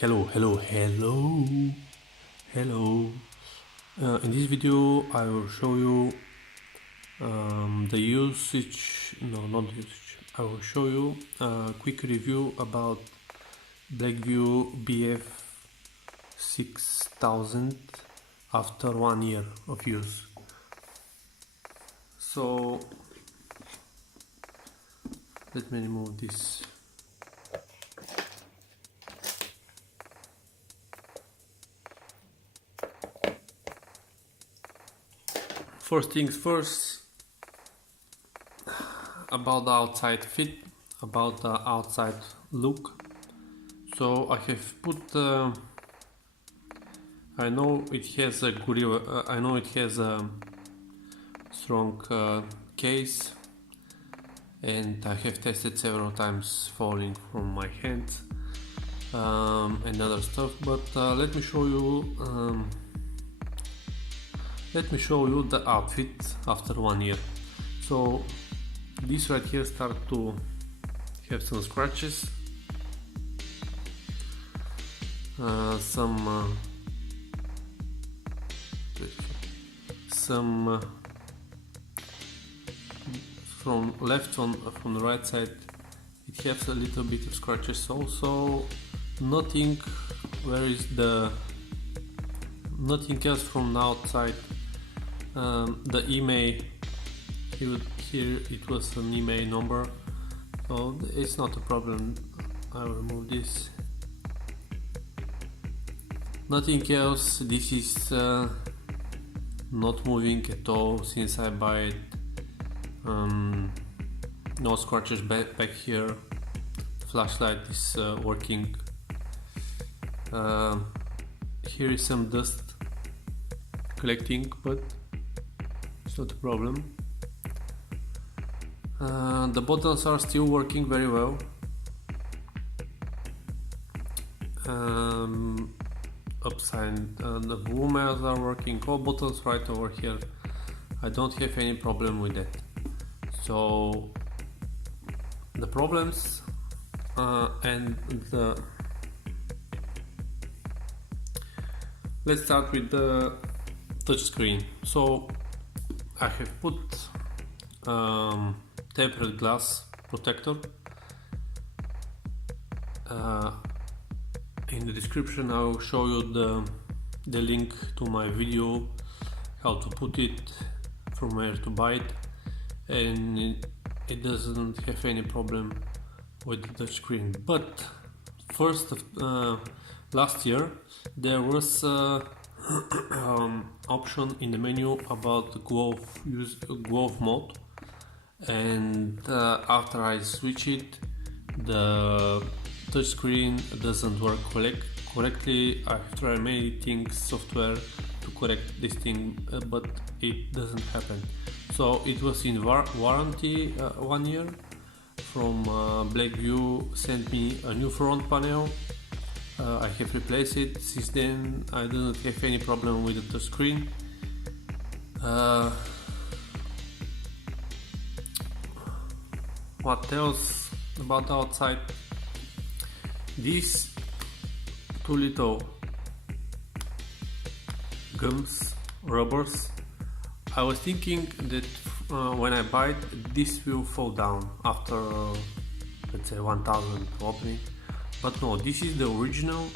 Hello. In this video I will show you the usage, no not usage, I will show you a quick review about Blackview BF6000 after 1 year of use. So let me remove this. First things first, about the outside fit, about the outside look. So I have put, I know it has a gorilla, I know it has a strong case, and I have tested several times falling from my hands and other stuff. But let me show you. Let me show you the outfit after 1 year. So this right here start to have some scratches, some from left on from the right side it has a little bit of scratches also. Nothing else from the outside. The email here, it was an email number, so it's not a problem. I'll remove this. Nothing else. This is not moving at all since I buy it. No scratches back here. The flashlight is working. Here is some dust collecting, but it's not a problem. The buttons are still working very well. Upside, the boomers are working, all buttons right over here. I don't have any problem with that. So the problems and the let's start with the touch screen. So I have put tempered glass protector. In the description I will show you the link to my video how to put it, from where to buy it, and it doesn't have any problem with the touch screen. But first, last year there was option in the menu about glove mode, and after I switch it, the touchscreen doesn't work correctly. I've tried many things, software to correct this thing, but it doesn't happen. So it was in warranty 1 year. From Blackview sent me a new front panel. I have replaced it. Since then I don't have any problem with the touch screen. What else about the outside? These two little gums, rubbers, I was thinking that when I buy it, this will fall down after let's say 1000 opening. But no, this is the original.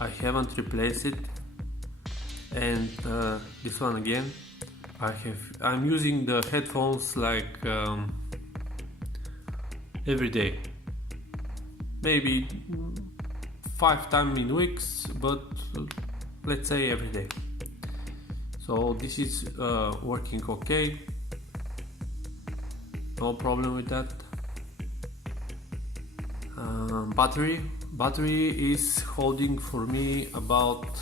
I haven't replaced it, and this one again. I'm using the headphones like every day, maybe 5 times in weeks, but let's say every day. So this is working okay, no problem with that. Battery is holding for me about,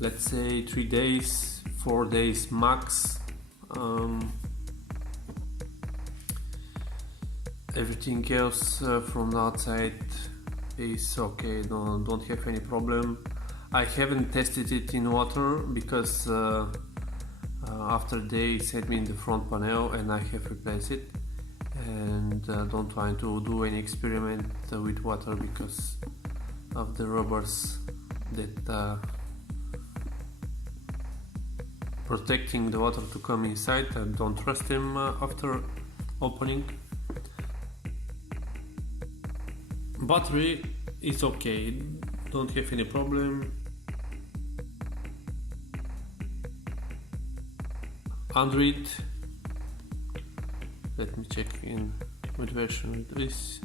let's say, 3 days, 4 days max. Everything else from the outside is okay, don't have any problem. I haven't tested it in water because after they sent me in the front panel and I have replaced it. and don't try to do any experiment with water because of the rubbers that protecting the water to come inside. And don't trust them after opening. Battery is okay, don't have any problem. Android, let me check in what version it is.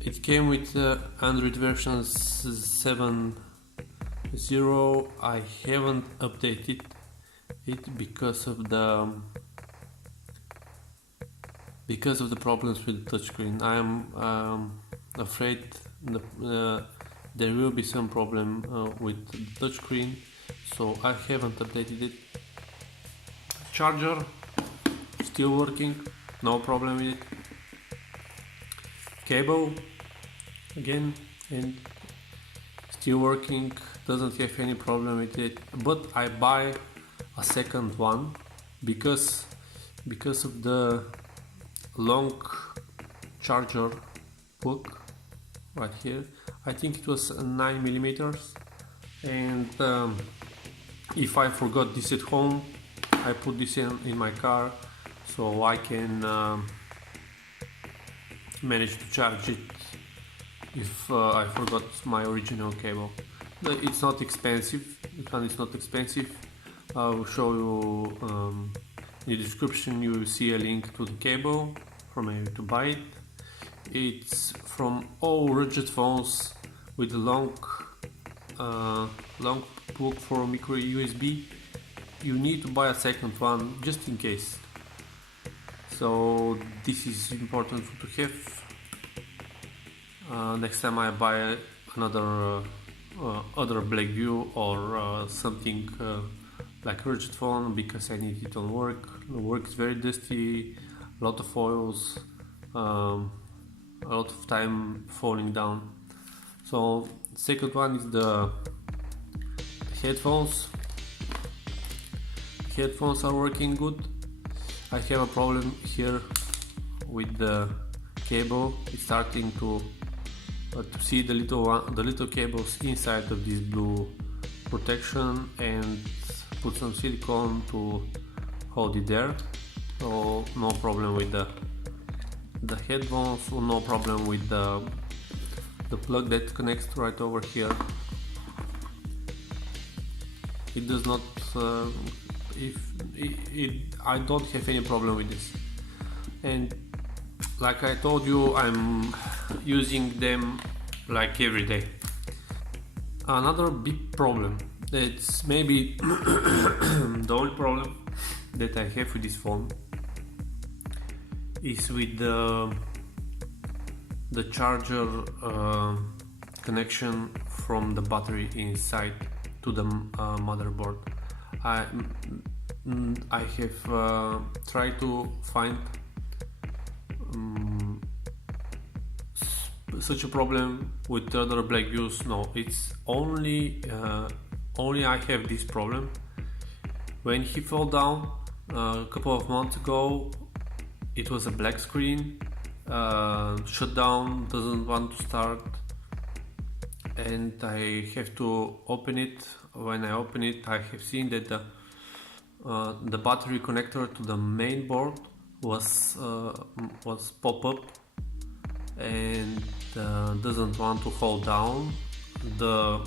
It came with Android version 7.0. I haven't updated it because of the problems with the touchscreen. I am afraid there will be some problem with the touchscreen, so I haven't updated it. Charger still working, no problem with it. Cable again, and still working, doesn't have any problem with it. But I buy a second one because of the long charger plug right here. I think it was 9 millimeters, and if I forgot this at home, I put this in my car so I can manage to charge it if I forgot my original cable. It's not expensive, it's not expensive. I will show you in the description. You will see a link to the cable from where to buy it. It's from all Roged phones with a long plug for micro USB. You need to buy a second one just in case. So this is important to have. Next time I buy another other Blackview or something like Roged phone, because I need it on work. The work is very dusty, a lot of oils, a lot of time falling down. So second one is the headphones. Headphones are working good. I have a problem here with the cable. It's starting to see the little cables inside of this blue protection, and put some silicone to hold it there. So no problem with the headphones, or no problem with the plug that connects right over here. It does not I don't have any problem with this. And like I told you, I'm using them like every day. Another big problem, it's maybe the only problem that I have with this phone, is with the charger connection from the battery inside to the motherboard. I have tried to find such a problem with the other Blackviews. No, it's only I have this problem. When he fell down a couple of months ago, it was a black screen, shut down, doesn't want to start, and I have to open it. When I open it, I have seen that the battery connector to the main board was pop up, and doesn't want to hold down. The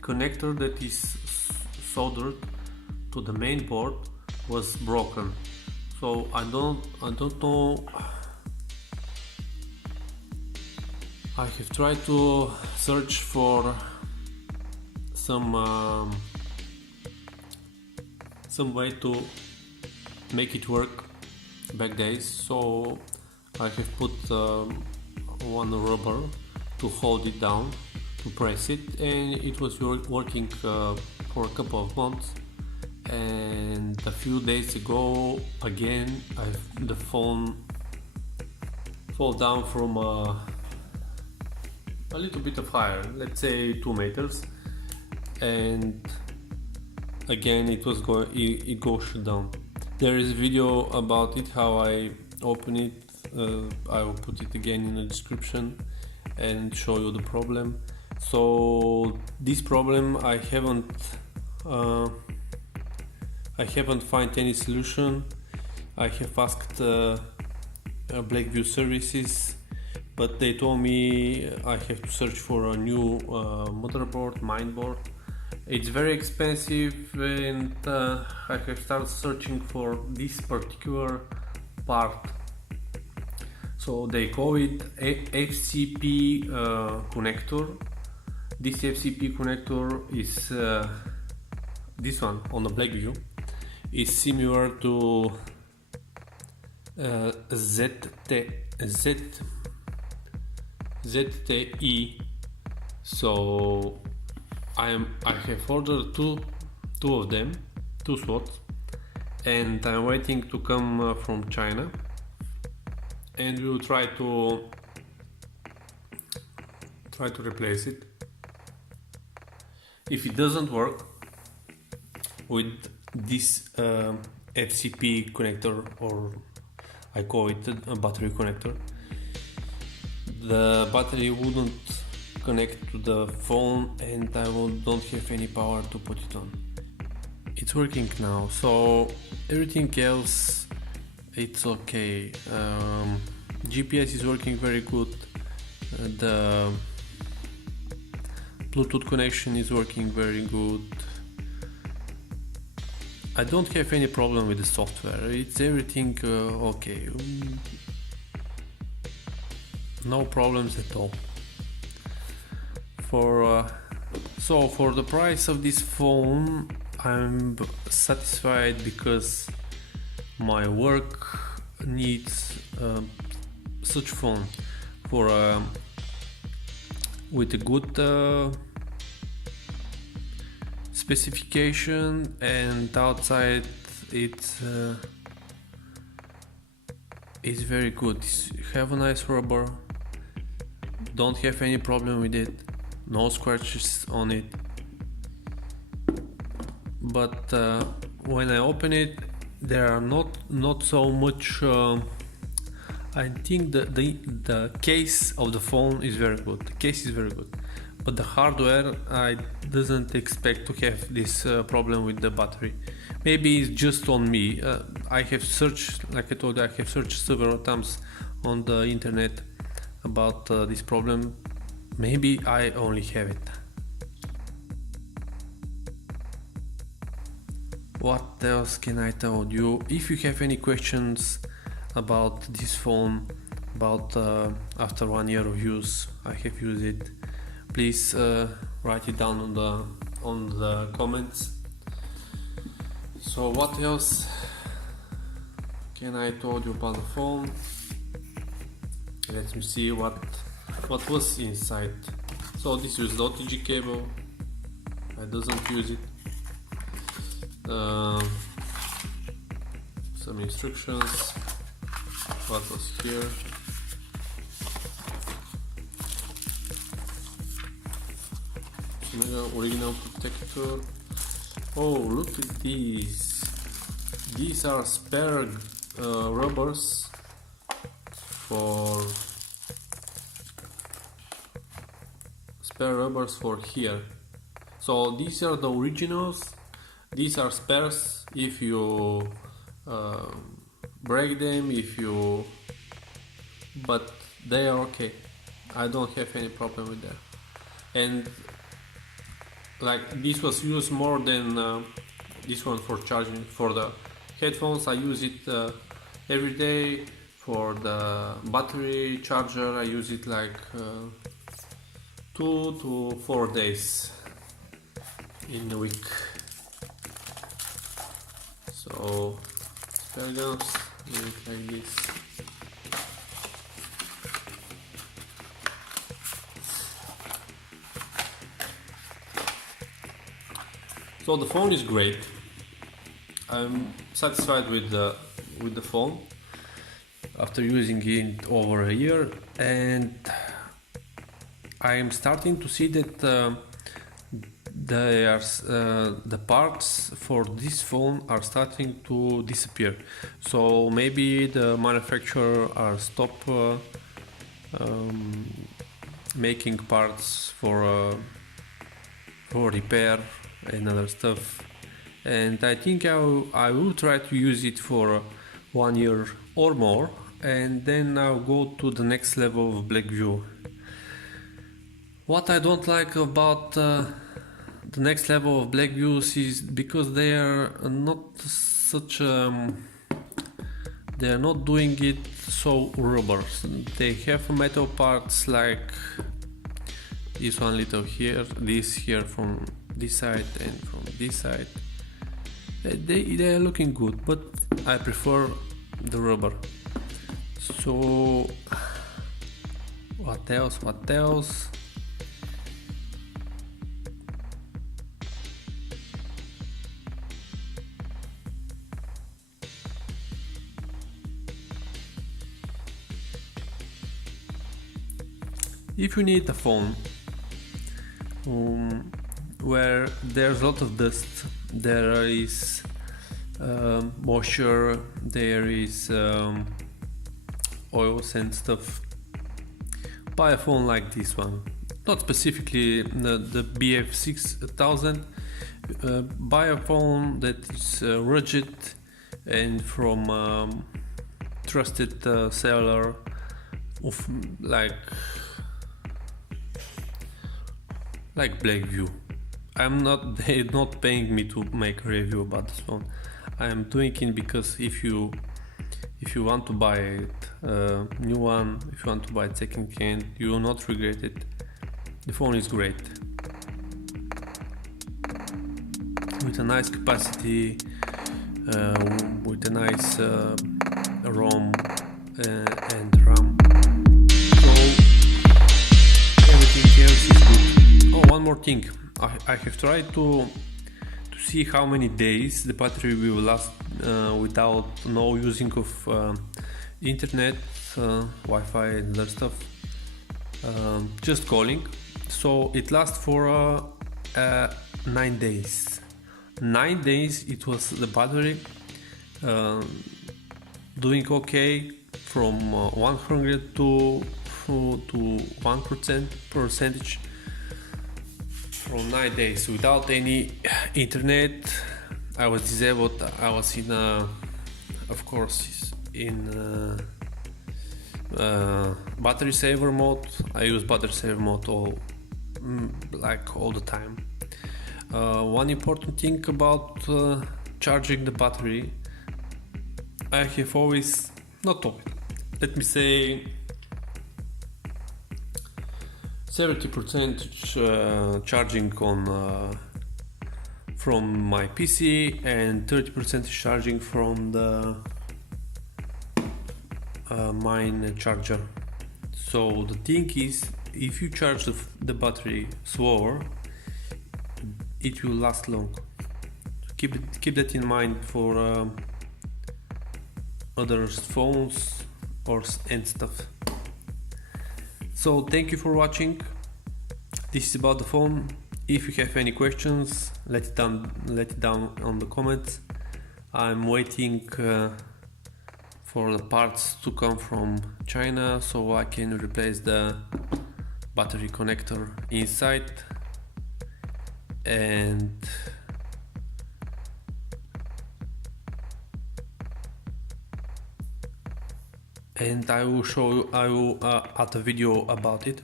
connector that is soldered to the main board was broken. So I don't know. I have tried to search for some way to make it work back days. So I have put one rubber to hold it down, to press it, and it was working for a couple of months. And a few days ago, again, the phone fall down from a little bit of higher, let's say 2 meters, and again it goes down. There is a video about it, how I open it. I will put it again in the description and show you the problem. So this problem I haven't find any solution. I have asked Blackview services, but they told me I have to search for a new motherboard, mainboard. It's very expensive, and I have started searching for this particular part. So they call it FCP connector. This FCP connector is this one on the Blackview is similar to ZTE. So I have ordered two of them, two slots, and I'm waiting to come from China, and we'll try to replace it. If it doesn't work with this FCP connector, or I call it a battery connector, the battery wouldn't connect to the phone, and I don't have any power to put it on. It's working now, so everything else it's okay. GPS is working very good. The Bluetooth connection is working very good. I don't have any problem with the software. It's everything okay. No problems at all. So for the price of this phone, I'm satisfied because my work needs such phone for with a good specification, and outside it's very good. Have a nice rubber, don't have any problem with it, no scratches on it. But when I open it, there are not so much. I think the case of the phone is very good. The case is very good, but the hardware, I doesn't expect to have this problem with the battery. Maybe it's just on me. I have searched, like I told you, I have searched several times on the internet about this problem. Maybe I only have it. What else can I tell you? If you have any questions about this phone, about after 1 year of use, I have used it, please write it down on the comments. So what else can I told you about the phone? Let me see what was inside. So this is the OTG cable. I doesn't use it. Some instructions. What was here? Original protector. Oh, look at these. These are spare rubbers for here. So these are the originals. These are spares if you break them, but they are okay. I don't have any problem with that. And like this was used more than this one for charging. For the headphones, I use it every day. For the battery charger, I use it like 2 to 4 days in a week. So spare guns, like this. So the phone is great. I'm satisfied with the phone after using it over a year, and I am starting to see that the parts for this phone are starting to disappear. So maybe the manufacturer are stop making parts for repair and other stuff. And I think I will try to use it for 1 year or more, and then I'll go to the next level of Blackview. What I don't like about the next level of Blackviews is because they are not such they are not doing it so rubber. They have metal parts like this one little here, this here from this side and from this side. They are looking good, but I prefer the rubber. So what else? If you need a phone where there's a lot of dust, there is moisture, there is oils and stuff, buy a phone like this one. Not specifically the BF6000, buy a phone that is rugged and from trusted seller of like Blackview. They're not paying me to make a review about this phone. I'm doing it because if you want to buy it, new one, if you want to buy it second hand, you will not regret it. The phone is great, with a nice capacity, with a nice ROM and RAM. So everything else is good. Oh, one more thing. I have tried to see how many days the battery will last without no using of internet, Wi-Fi and other stuff, just calling. So it lasts for 9 days. 9 days it was the battery doing okay from 100 to 1% percentage from 9 days without any internet. I was disabled. I was in of course in battery saver mode. I use battery saver mode all the time. One important thing about charging the battery, I have always, not always, let me say 70% charging on from my PC and 30% charging from the mine charger. So the thing is, if you charge the battery slower, it will last long. Keep that in mind for other phones and stuff. So thank you for watching. This is about the phone. If you have any questions, let it down on the comments. I'm waiting for the parts to come from China so I can replace the battery connector inside, and I will add a video about it.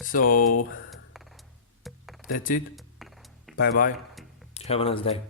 So that's it. Bye bye. Have a nice day.